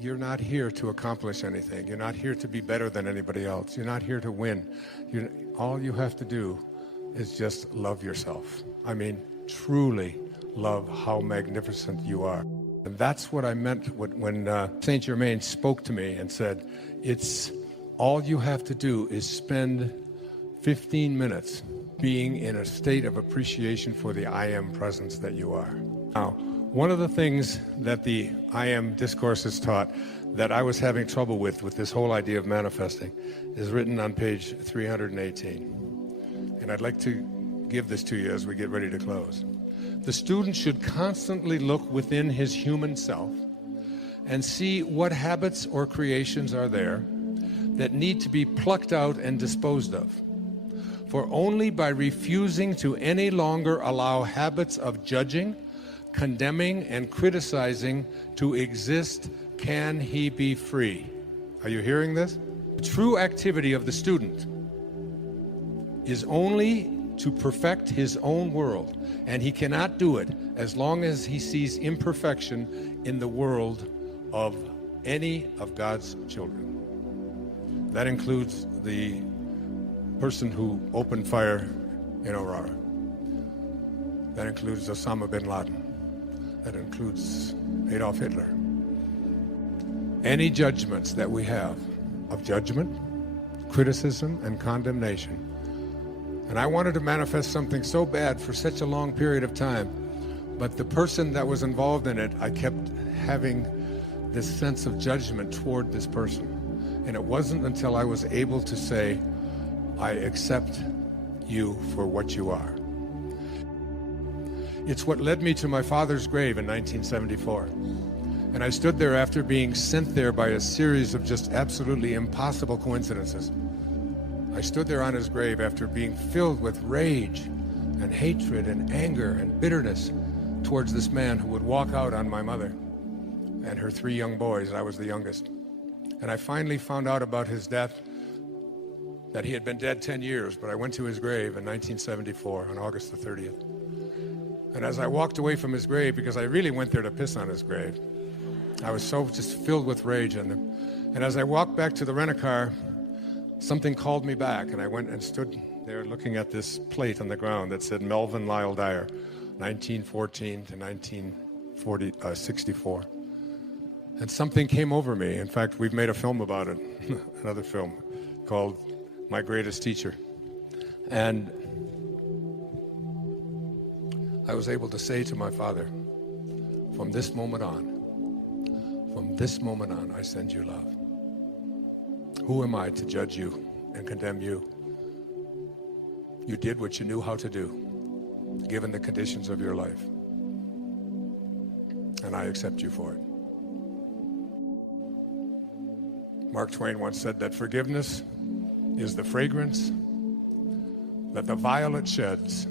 you're not here to accomplish anything. You're not here to be better than anybody else. You're not here to win. All you have to do is just love yourself. I mean, truly love how magnificent you are. And that's what I meant when Saint Germain spoke to me and said, it's all you have to do is spend 15 minutes being in a state of appreciation for the I am presence that you are. Now, one of the things that the I am discourse has taught that I was having trouble with this whole idea of manifesting is written on page 318. And I'd like to give this to you as we get ready to close. The student should constantly look within his human self and see what habits or creations are there that need to be plucked out and disposed of. For only by refusing to any longer allow habits of judging, condemning, and criticizing to exist can he be free. Are you hearing this? The true activity of the student is only to perfect his own world, and he cannot do it as long as he sees imperfection in the world of any of God's children. That includes the person who opened fire in Aurora. That includes Osama bin Laden. That includes Adolf Hitler. Any judgments that we have of judgment, criticism, and condemnation. And I wanted to manifest something so bad for such a long period of time, but the person that was involved in it, I kept having this sense of judgment toward this person. And it wasn't until I was able to say, I accept you for what you are. It's what led me to my father's grave in 1974. And I stood there after being sent there by a series of just absolutely impossible coincidences. I stood there on his grave after being filled with rage and hatred and anger and bitterness towards this man who would walk out on my mother and her 3 young boys. I was the youngest. And I finally found out about his death, that he had been dead 10 years, but I went to his grave in 1974 on August the 30th. And as I walked away from his grave, because I really went there to piss on his grave, I was so just filled with rage. And as I walked back to the rent-a-car, something called me back, and I went and stood there looking at this plate on the ground that said Melvin Lyle Dyer, 1914 to 1964. And something came over me. In fact, we've made a film about it, another film called My Greatest Teacher. And I was able to say to my father, from this moment on, I send you love. Who am I to judge you and condemn you? You did what you knew how to do, given the conditions of your life. And I accept you for it. Mark Twain once said that forgiveness is the fragrance that the violet sheds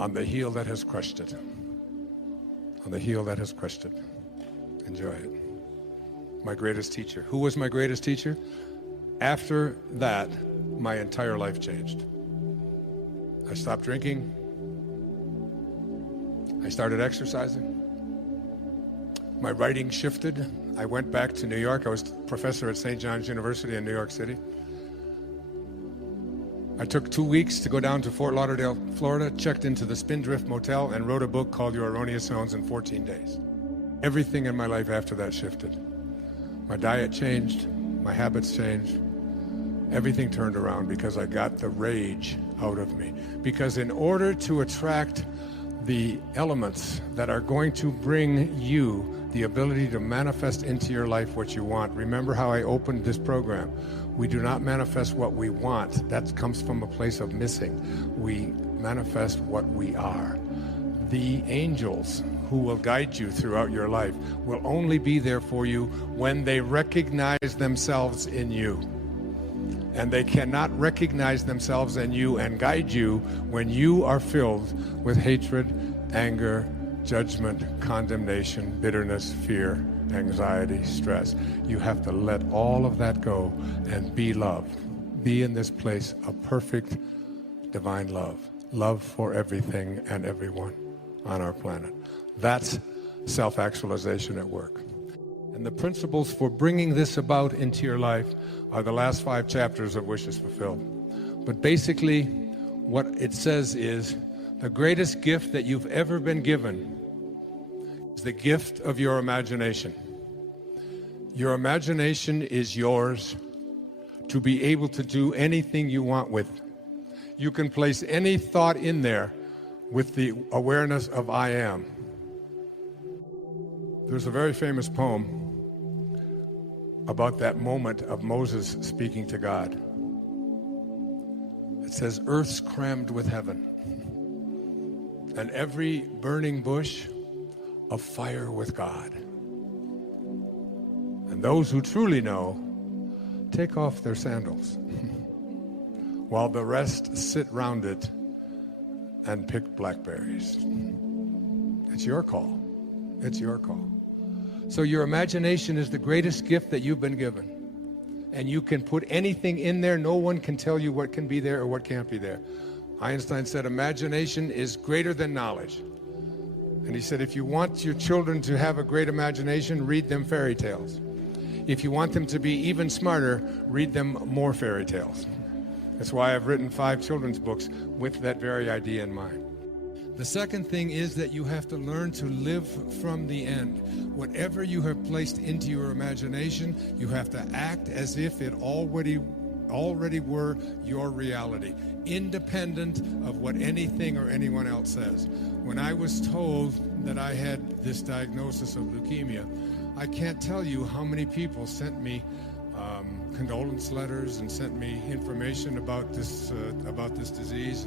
on the heel that has crushed it. On the heel that has crushed it. Enjoy it. My greatest teacher. Who was my greatest teacher? After that, my entire life changed. I stopped drinking. I started exercising. My writing shifted. I went back to New York. I was professor at St. John's University in New York City. I took 2 weeks to go down to Fort Lauderdale, Florida, checked into the Spindrift Motel, and wrote a book called Your Erroneous Zones in 14 days. Everything in my life after that shifted. My diet changed, my habits changed, everything turned around because I got the rage out of me. Because in order to attract the elements that are going to bring you the ability to manifest into your life what you want, remember how I opened this program. We do not manifest what we want. That comes from a place of missing. We manifest what we are. The angels who will guide you throughout your life will only be there for you when they recognize themselves in you. And they cannot recognize themselves in you and guide you when you are filled with hatred, anger, judgment, condemnation, bitterness, fear, anxiety, stress. You have to let all of that go and be love. Be in this place of perfect divine love. Love for everything and everyone on our planet. That's self-actualization at work. And the principles for bringing this about into your life are the last 5 chapters of Wishes Fulfilled. But basically, what it says is the greatest gift that you've ever been given is the gift of your imagination. Your imagination is yours to be able to do anything you want with. You can place any thought in there with the awareness of I am. There's a very famous poem about that moment of Moses speaking to God. It says, earth's crammed with heaven, and every burning bush afire with God. And those who truly know take off their sandals, while the rest sit round it and pick blackberries. It's your call. It's your call. So your imagination is the greatest gift that you've been given. And you can put anything in there. No one can tell you what can be there or what can't be there. Einstein said imagination is greater than knowledge. And he said if you want your children to have a great imagination, read them fairy tales. If you want them to be even smarter, read them more fairy tales. That's why I've written 5 children's books with that very idea in mind. The second thing is that you have to learn to live from the end. Whatever you have placed into your imagination, you have to act as if it already were your reality, independent of what anything or anyone else says. When I was told that I had this diagnosis of leukemia, I can't tell you how many people sent me condolence letters and sent me information about this disease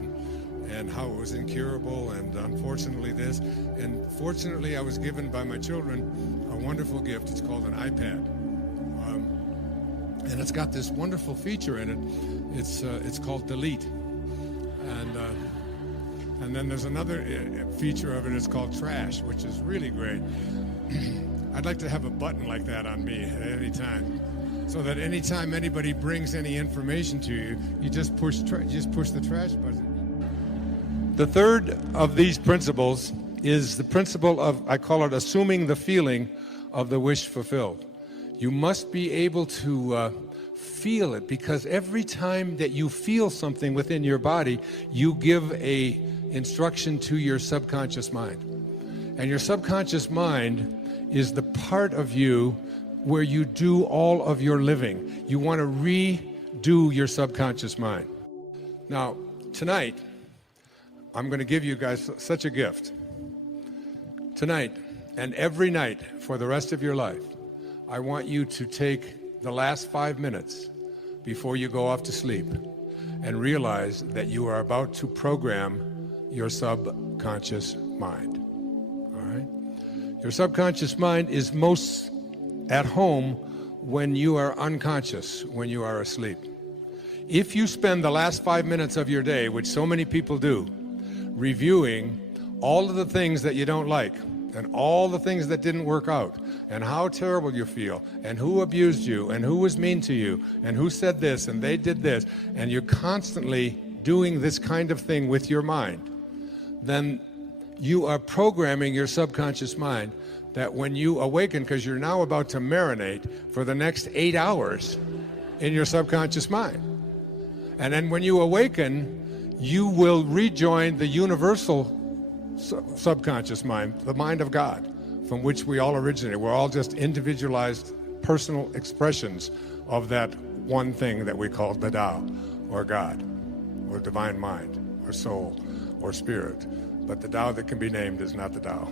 and how it was incurable, and unfortunately this. And fortunately, I was given by my children a wonderful gift. It's called an iPad. And it's got this wonderful feature in it. It's called Delete. And then there's another feature of it. It's called Trash, which is really great. I'd like to have a button like that on me at any time, so that anytime anybody brings any information to you, you just push the trash button. The third of these principles is the principle of, I call it, assuming the feeling of the wish fulfilled. You must be able to feel it, because every time that you feel something within your body, you give a instruction to your subconscious mind. And your subconscious mind is the part of you where you do all of your living. You want to redo your subconscious mind. Now, tonight, I'm going to give you guys such a gift. Tonight and every night for the rest of your life, I want you to take the last 5 minutes before you go off to sleep and realize that you are about to program your subconscious mind. All right? Your subconscious mind is most at home when you are unconscious, when you are asleep. If you spend the last 5 minutes of your day, which so many people do, reviewing all of the things that you don't like and all the things that didn't work out and how terrible you feel and who abused you and who was mean to you and who said this and they did this, and you're constantly doing this kind of thing with your mind, then you are programming your subconscious mind that when you awaken, because you're now about to marinate for the next 8 hours in your subconscious mind. And then when you awaken, you will rejoin the universal subconscious mind, the mind of God, from which we all originate. We're all just individualized personal expressions of that one thing that we call the Tao, or God, or divine mind, or soul, or spirit. But the Tao that can be named is not the Tao.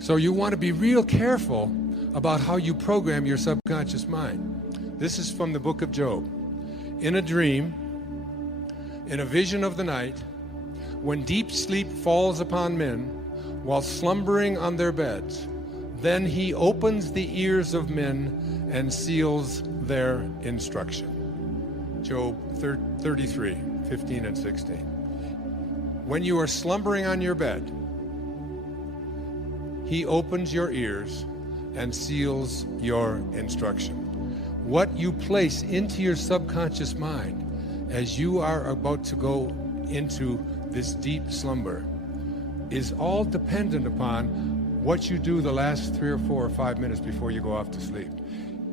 So you want to be real careful about how you program your subconscious mind. This is from the book of Job. In a dream, in a vision of the night, when deep sleep falls upon men while slumbering on their beds, then he opens the ears of men and seals their instruction. Job 33, 15 and 16. When you are slumbering on your bed, he opens your ears and seals your instruction. What you place into your subconscious mind as you are about to go into this deep slumber is all dependent upon what you do the last 3 or 4 or 5 minutes before you go off to sleep.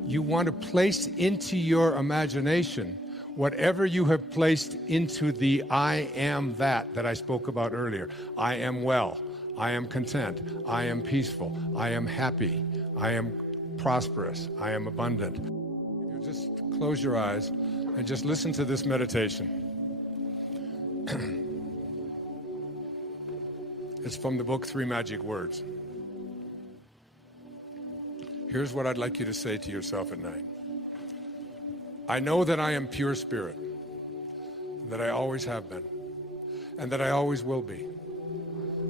You want to place into your imagination whatever you have placed into the I am that I spoke about earlier. I am well. I am content. I am peaceful. I am happy. I am prosperous. I am abundant. If you just close your eyes and just listen to this meditation. It's from the book 3 Magic Words. Here's what I'd like you to say to yourself at night. I know that I am pure spirit, that I always have been, and that I always will be.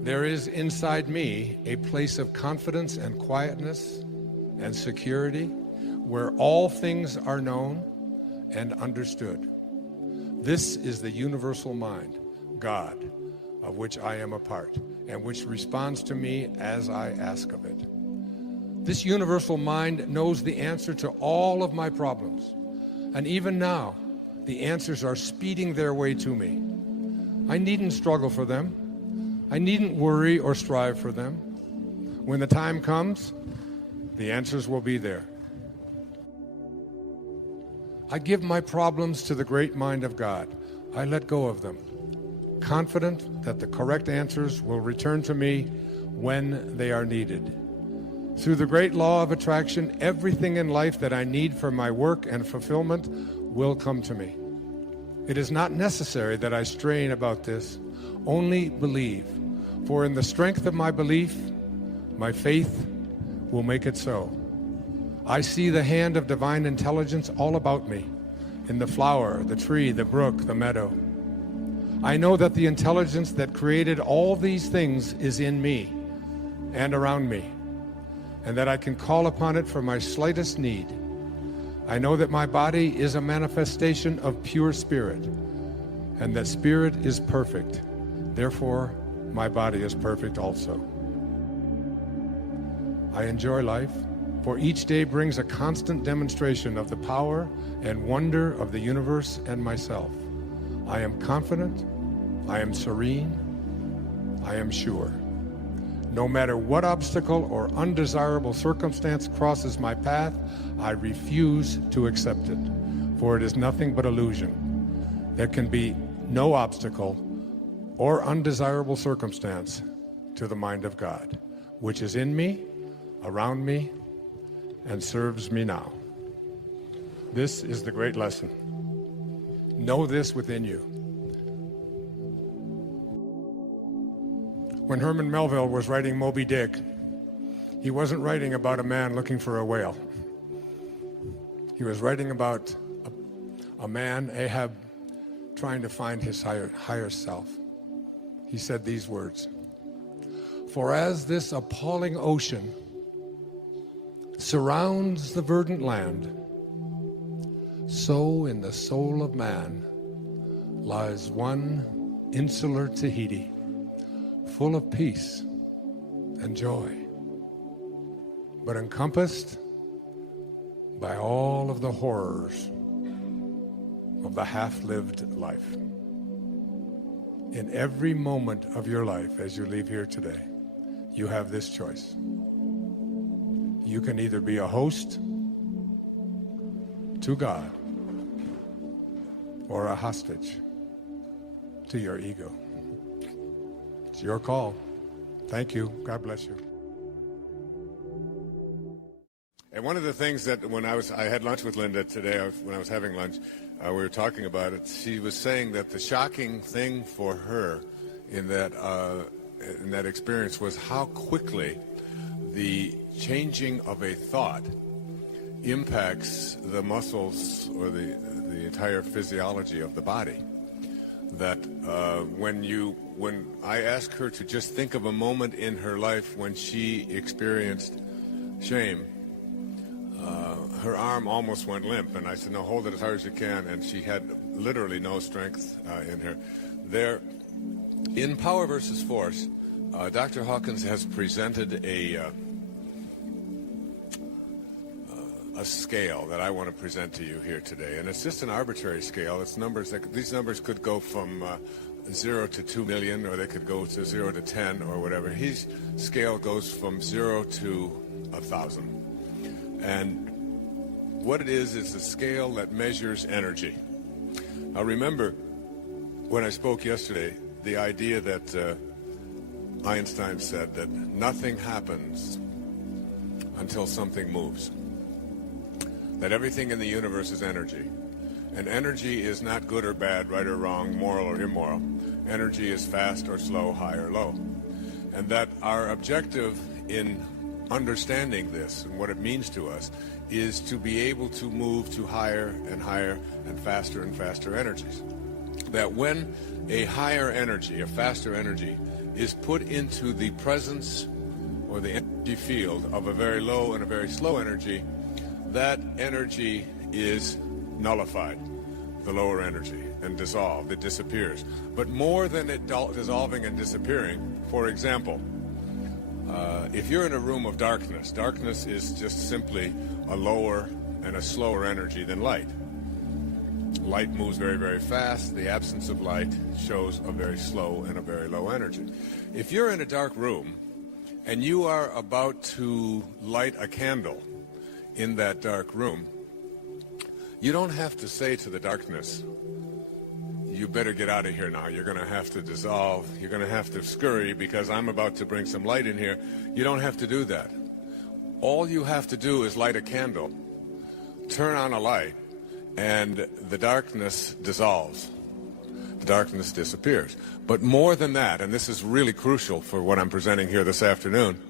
There is inside me a place of confidence and quietness and security where all things are known and understood. This is the universal mind, God, of which I am a part, and which responds to me as I ask of it. This universal mind knows the answer to all of my problems. And even now, the answers are speeding their way to me. I needn't struggle for them. I needn't worry or strive for them. When the time comes, the answers will be there. I give my problems to the great mind of God. I let go of them, confident that the correct answers will return to me when they are needed. Through the great law of attraction, everything in life that I need for my work and fulfillment will come to me. It is not necessary that I strain about this. Only believe. For in the strength of my belief, my faith will make it so. I see the hand of divine intelligence all about me, in the flower, the tree, the brook, the meadow. I know that the intelligence that created all these things is in me and around me, and that I can call upon it for my slightest need. I know that my body is a manifestation of pure spirit, and that spirit is perfect. Therefore, my body is perfect also. I enjoy life, for each day brings a constant demonstration of the power and wonder of the universe and myself. I am confident, I am serene, I am sure. No matter what obstacle or undesirable circumstance crosses my path, I refuse to accept it, for it is nothing but illusion. There can be no obstacle or undesirable circumstance to the mind of God, which is in me, around me, and serves me now. This is the great lesson. Know this within you. When Herman Melville was writing Moby Dick, he wasn't writing about a man looking for a whale. He was writing about a man, Ahab, trying to find his higher self. He said these words, "For as this appalling ocean surrounds the verdant land, so in the soul of man lies one insular Tahiti, full of peace and joy, but encompassed by all of the horrors of the half-lived life. In every moment of your life as you leave here today, you have this choice. You can either be a host to God or a hostage to your ego. It's your call. Thank you. God bless you." And one of the things that I had lunch with Linda today, when I was having lunch, we were talking about it. She was saying that the shocking thing for her in that experience was how quickly the changing of a thought impacts the muscles or the entire physiology of the body. That when I asked her to just think of a moment in her life when she experienced shame, her arm almost went limp, and I said, "No, hold it as hard as you can," and she had literally no strength in her. There, in Power versus Force, Dr. Hawkins has presented a scale that I want to present to you here today, and it's just an arbitrary scale. It's numbers these numbers could go from 0 to 2 million, or they could go to 0 to 10 or whatever. His scale goes from 0 to 1,000. And what it is a scale that measures energy. Now remember, when I spoke yesterday, the idea that Einstein said that nothing happens until something moves. That everything in the universe is energy. And energy is not good or bad, right or wrong, moral or immoral. Energy is fast or slow, high or low. And that our objective in understanding this and what it means to us is to be able to move to higher and higher and faster energies. That when a higher energy, a faster energy, is put into the presence or the energy field of a very low and a very slow energy, that energy is nullified, the lower energy, and dissolved. It disappears. But more than it dissolving and disappearing, for example, if you're in a room of darkness, darkness is just simply a lower and a slower energy than light. Light moves very, very fast. The absence of light shows a very slow and a very low energy. If you're in a dark room and you are about to light a candle in that dark room, you don't have to say to the darkness, you better get out of here now. You're going to have to dissolve. You're going to have to scurry because I'm about to bring some light in here. You don't have to do that. All you have to do is light a candle, turn on a light, and the darkness dissolves. The darkness disappears. But more than that, and this is really crucial for what I'm presenting here this afternoon,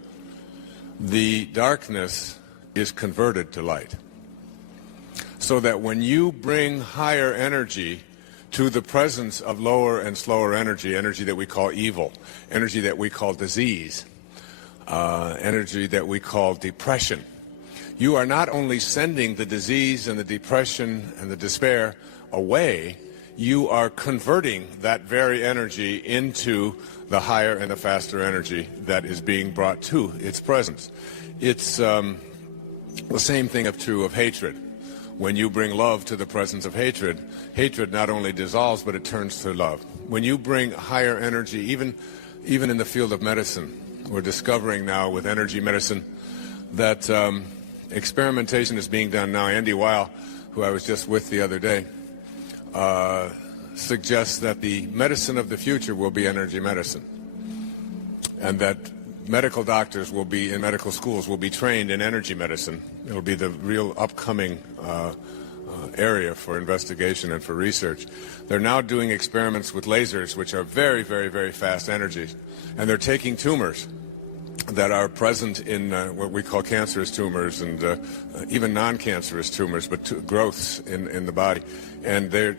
the darkness is converted to light. So that when you bring higher energy to the presence of lower and slower energy, energy that we call evil, energy that we call disease, energy that we call depression, you are not only sending the disease and the depression and the despair away, you are converting that very energy into the higher and the faster energy that is being brought to its presence. It's the same thing true of hatred. When you bring love to the presence of hatred, hatred not only dissolves, but it turns to love. When you bring higher energy, even in the field of medicine, we're discovering now with energy medicine that experimentation is being done now. Andy Weil, who I was just with the other day, suggests that the medicine of the future will be energy medicine, and that medical doctors will be in medical schools will be trained in energy medicine. It'll be the real upcoming area for investigation and for research. They're now doing experiments with lasers, which are very, very, very fast energies, and they're taking tumors that are present in what we call cancerous tumors and even non-cancerous tumors, but growths in the body, and they're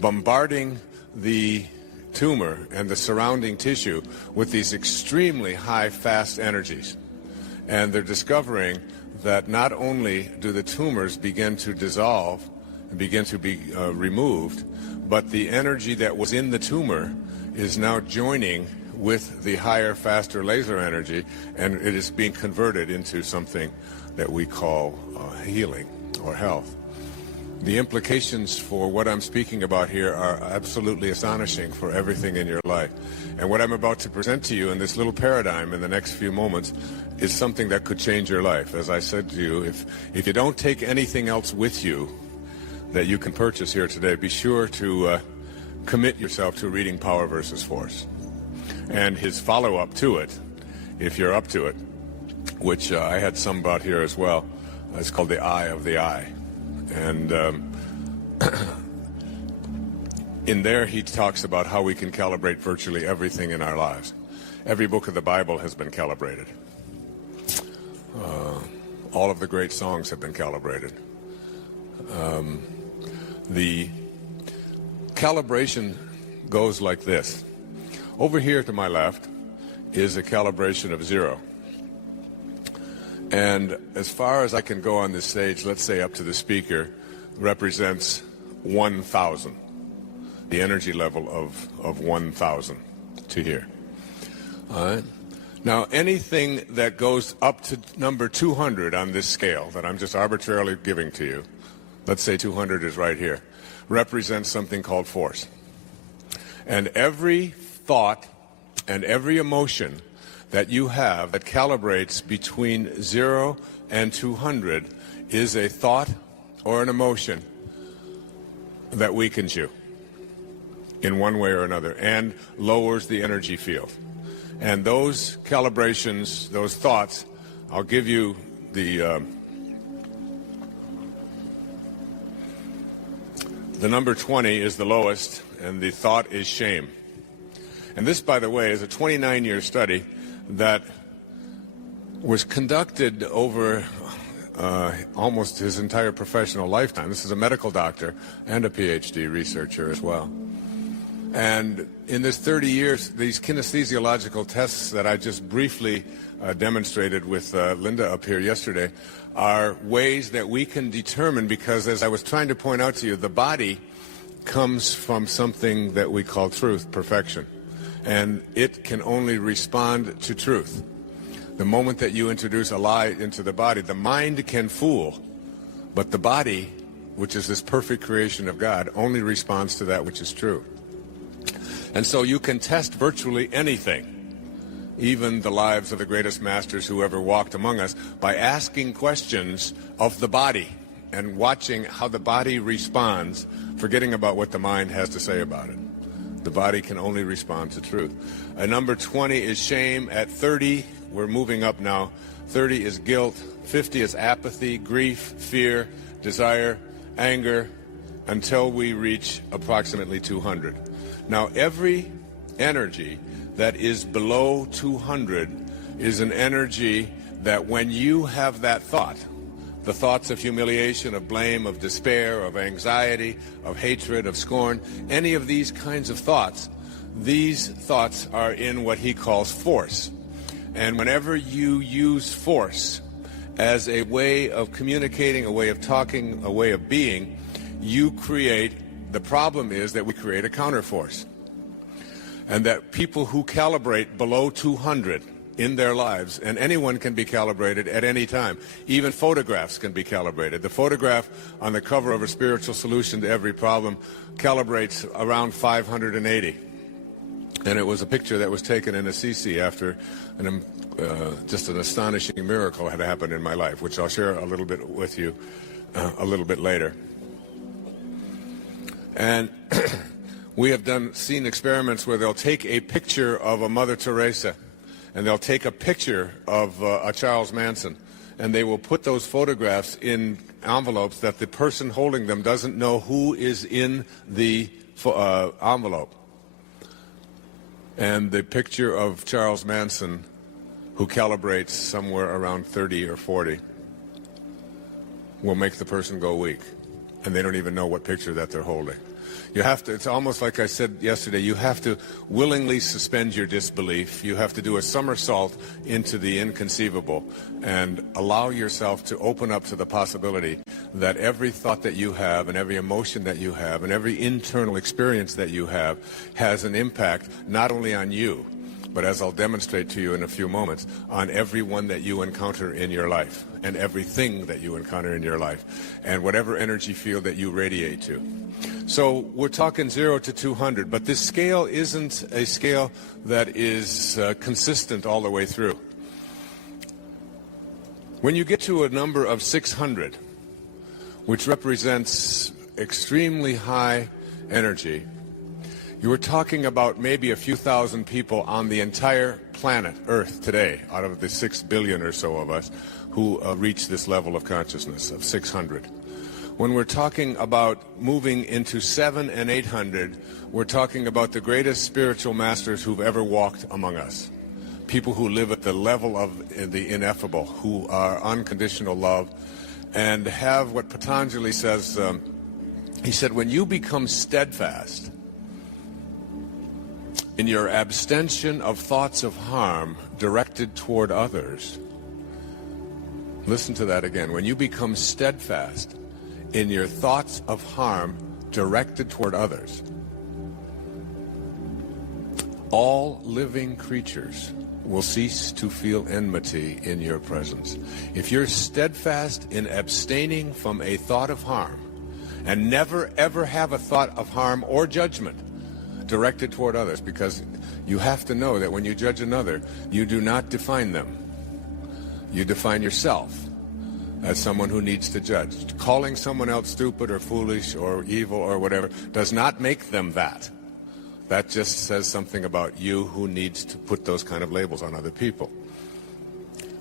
bombarding the tumor and the surrounding tissue with these extremely high, fast energies. And they're discovering that not only do the tumors begin to dissolve and begin to be removed, but the energy that was in the tumor is now joining with the higher, faster laser energy, and it is being converted into something that we call healing or health. The implications for what I'm speaking about here are absolutely astonishing for everything in your life. And what I'm about to present to you in this little paradigm in the next few moments is something that could change your life. As I said to you, if you don't take anything else with you that you can purchase here today, be sure to commit yourself to reading Power versus Force. And his follow-up to it, if you're up to it, which I had some about here as well, it's called The Eye of the Eye. And in there he talks about how we can calibrate virtually everything in our lives. Every book of the Bible has been calibrated. All of the great songs have been calibrated. The calibration goes like this. Over here to my left is a calibration of 0. And as far as I can go on this stage, let's say up to the speaker, represents 1,000. The energy level of 1,000 to here. All right. Now, anything that goes up to number 200 on this scale that I'm just arbitrarily giving to you, let's say 200 is right here, represents something called force. And every thought and every emotion that you have that calibrates between 0 and 200 is a thought or an emotion that weakens you in one way or another and lowers the energy field. And those calibrations, those thoughts, I'll give you the number 20 is the lowest, and the thought is shame. And this, by the way, is a 29-year study that was conducted over almost his entire professional lifetime. This is a medical doctor and a PhD researcher as well. And in this 30 years, these kinesthesiological tests that I just briefly demonstrated with Linda up here yesterday are ways that we can determine, because as I was trying to point out to you, the body comes from something that we call truth, perfection. And it can only respond to truth. The moment that you introduce a lie into the body, the mind can fool, but the body, which is this perfect creation of God, only responds to that which is true. And so you can test virtually anything, even the lives of the greatest masters who ever walked among us, by asking questions of the body and watching how the body responds, forgetting about what the mind has to say about it. The body can only respond to truth. Number 20 is shame. At 30, we're moving up now. 30 is guilt. 50 is apathy, grief, fear, desire, anger, until we reach approximately 200. Now, every energy that is below 200 is an energy that when you have that thought, the thoughts of humiliation, of blame, of despair, of anxiety, of hatred, of scorn, any of these kinds of thoughts, these thoughts are in what he calls force. And whenever you use force as a way of communicating, a way of talking, a way of being, you create, the problem is that we create a counterforce. And that people who calibrate below 200 in their lives, and anyone can be calibrated at any time. Even photographs can be calibrated. The photograph on the cover of A Spiritual Solution to Every Problem calibrates around 580. And it was a picture that was taken in Assisi after just an astonishing miracle had happened in my life, which I'll share a little bit with you a little bit later. And we have seen experiments where they'll take a picture of a Mother Teresa, and they'll take a picture of a Charles Manson, and they will put those photographs in envelopes that the person holding them doesn't know who is in the envelope. And the picture of Charles Manson, who calibrates somewhere around 30 or 40, will make the person go weak, and they don't even know what picture that they're holding. You have to, it's almost like I said yesterday, you have to willingly suspend your disbelief. You have to do a somersault into the inconceivable and allow yourself to open up to the possibility that every thought that you have and every emotion that you have and every internal experience that you have has an impact not only on you, but as I'll demonstrate to you in a few moments, on everyone that you encounter in your life and everything that you encounter in your life and whatever energy field that you radiate to. So we're talking 0 to 200, but this scale isn't a scale that is consistent all the way through. When you get to a number of 600, which represents extremely high energy, you were talking about maybe a few thousand people on the entire planet Earth today, out of the 6 billion or so of us, who reach this level of consciousness of 600. When we're talking about moving into 700 and 800, we're talking about the greatest spiritual masters who've ever walked among us. People who live at the level of the ineffable, who are unconditional love, and have what Patanjali says, he said, when you become steadfast in your abstention of thoughts of harm directed toward others, listen to that again, when you become steadfast in your thoughts of harm directed toward others, all living creatures will cease to feel enmity in your presence. If you're steadfast in abstaining from a thought of harm and never ever have a thought of harm or judgment directed toward others, because you have to know that when you judge another, you do not define them. You define yourself as someone who needs to judge. Calling someone else stupid or foolish or evil or whatever does not make them that. That just says something about you who needs to put those kind of labels on other people.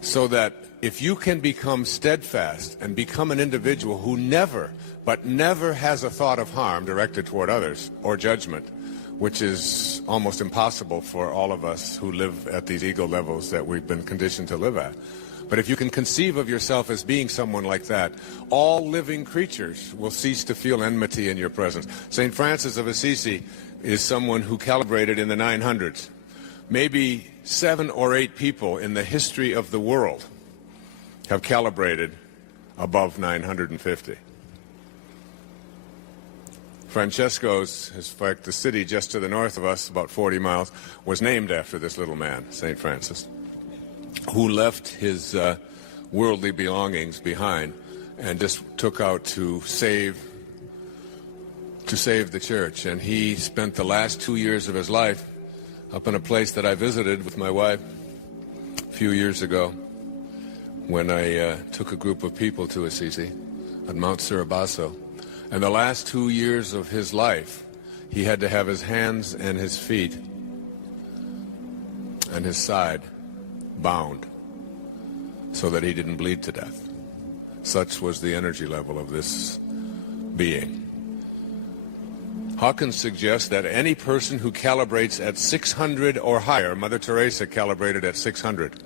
So that if you can become steadfast and become an individual who never, but never has a thought of harm directed toward others or judgment, which is almost impossible for all of us who live at these ego levels that we've been conditioned to live at. But if you can conceive of yourself as being someone like that, all living creatures will cease to feel enmity in your presence. St. Francis of Assisi is someone who calibrated in the 900s. Maybe 7 or 8 people in the history of the world have calibrated above 950. Francesco's, in fact, the city just to the north of us, about 40 miles, was named after this little man, St. Francis, who left his worldly belongings behind and just took out to save the church. And he spent the last 2 years of his life up in a place that I visited with my wife a few years ago when I took a group of people to Assisi at Mount Suribasso. And the last 2 years of his life, he had to have his hands and his feet and his side bound so that he didn't bleed to death. Such was the energy level of this being. Hawkins suggests that any person who calibrates at 600 or higher, Mother Teresa calibrated at 600.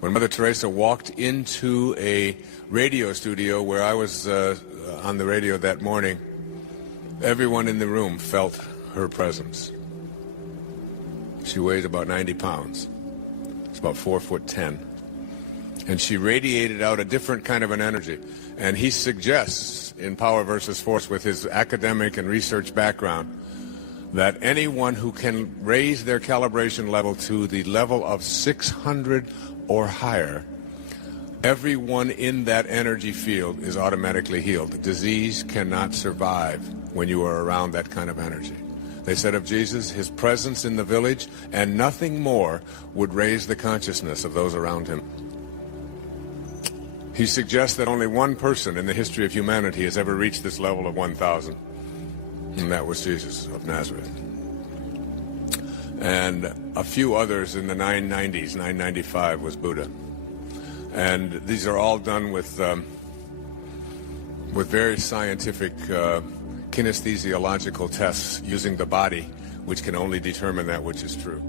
When Mother Teresa walked into a radio studio where I was on the radio that morning, everyone in the room felt her presence. She weighed about 90 pounds. It's about 4'10". And she radiated out a different kind of an energy. And he suggests in Power versus Force, with his academic and research background, that anyone who can raise their calibration level to the level of 600 or higher, everyone in that energy field is automatically healed. The disease cannot survive when you are around that kind of energy. They said of Jesus, his presence in the village and nothing more would raise the consciousness of those around him. He suggests that only one person in the history of humanity has ever reached this level of 1,000, and that was Jesus of Nazareth. And a few others in the 990s, 995 was Buddha. And these are all done with very scientific kinesthesiological tests using the body, which can only determine that which is true.